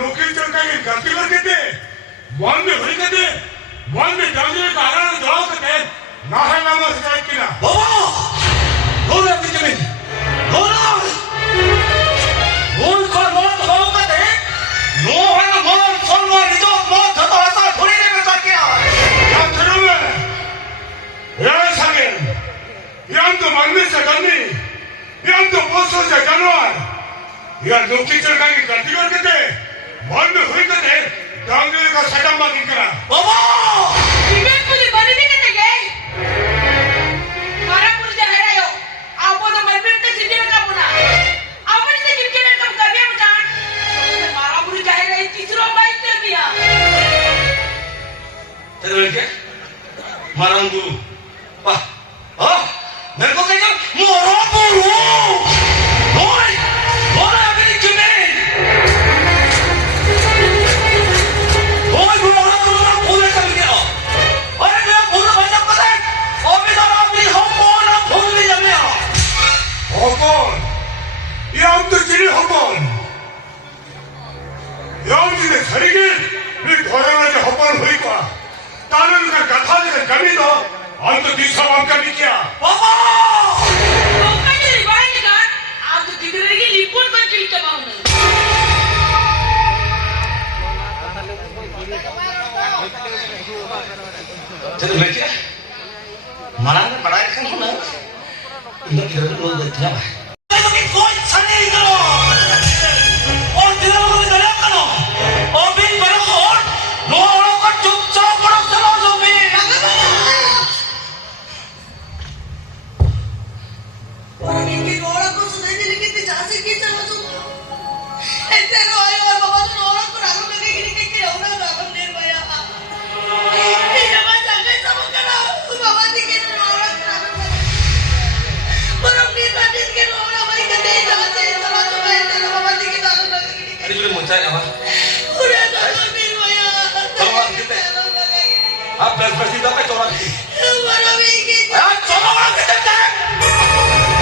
नौकरी चौकागे गलती करके थे वन में हुई करते वन में जाने का आराम दौड़ करते ना है नाम से जाए कि ना बाबा होना बिजली होना बोल कर मौत हो करते नो है मौत सोना निजो मौत तो ऐसा थोड़ी नहीं कर सकते क्या करूँगा यार सागेन यार तो मरने से करनी यार तो पोस्टर से जानवर यार नौकरी चौकागे गलती करके थे वन में हुई करते डांगरे का सटा मार करा बाबा इवेंट मुझे बड़ी नहीं करते गए मारा मुझे हरायो आपको तो मरने से सीधे का बुना आपने से जिनके लिए कम कर दिया मचान मारा मुझे जाएगा ये तीसरा बाइक कर दिया तेरे लड़के मारा गुरु वाह हाँ मेरे को कहेगा मोरा गुरु ओए मोरा अभी क्यों तो चिड़ी हपन याम जी ने सरिगे वे घोड़ा जे हपन हुई का तालन का कथा जे कमी दो अंत दिशा वाम का भी क्या बाबा मौका जे रिवाइंड कर आप तो दिगरे की रिपोर्ट कर चिल चबाऊंगा चलो बेटे मना ने पढ़ाई करना ना इधर इधर लोग देखते हैं कोई छने करो और दिलों को दया करो और भी करो और लोगों को चुपचाप पड़ो चलो जो भी और इनकी रोड़ा को सुनाई दे रही थी जहाँ से की चलो तुम ऐसे रोए और बाबा तो रोड़ा को रागों में कहीं के होना रागों ने पाया ये जमा जाके सब करा बाबा जी के रोड़ा को रागों में पर अपनी साथी के रोड़ा अरे जो मुझे है ना पूरा तो मेरे भैया चलो आप कितने आप बस बस इधर पे चौड़ा की हमारा भी की यार चौड़ा वाला कितने हैं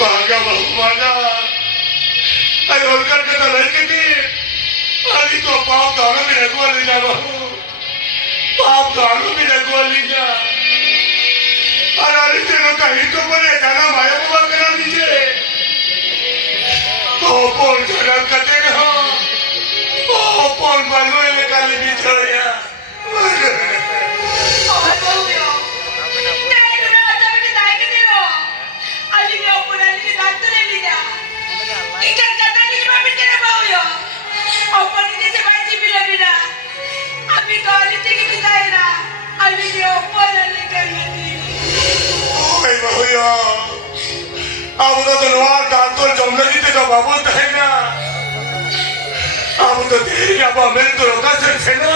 भागा भागा अरे होलकर के तो लड़के थी अभी तो पाप दानों में रखवा ले जा बाबू पाप दानों में रखवा ले जा अरे तेरे कहीं तो बोले जाना माया बाबा करा दीजिए तो पोल चला करते रहो ओ पोल बनवे ले काली बिछड़िया के ऊपर निकल दी ओए बहुया अब तो नवार दांतों जमलगी ते तो बाबू है ना अब तो तेरी अब मेरे तो रोका से ना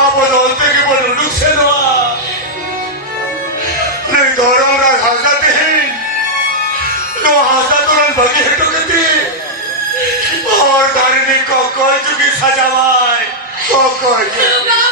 अब तो उल्टे के बोल लुक से ना नहीं धोरों ना हाजाते हैं नो हाजा तो रन बगी है तो कहते और गाड़ी ने कोई चुकी सजावाए कोई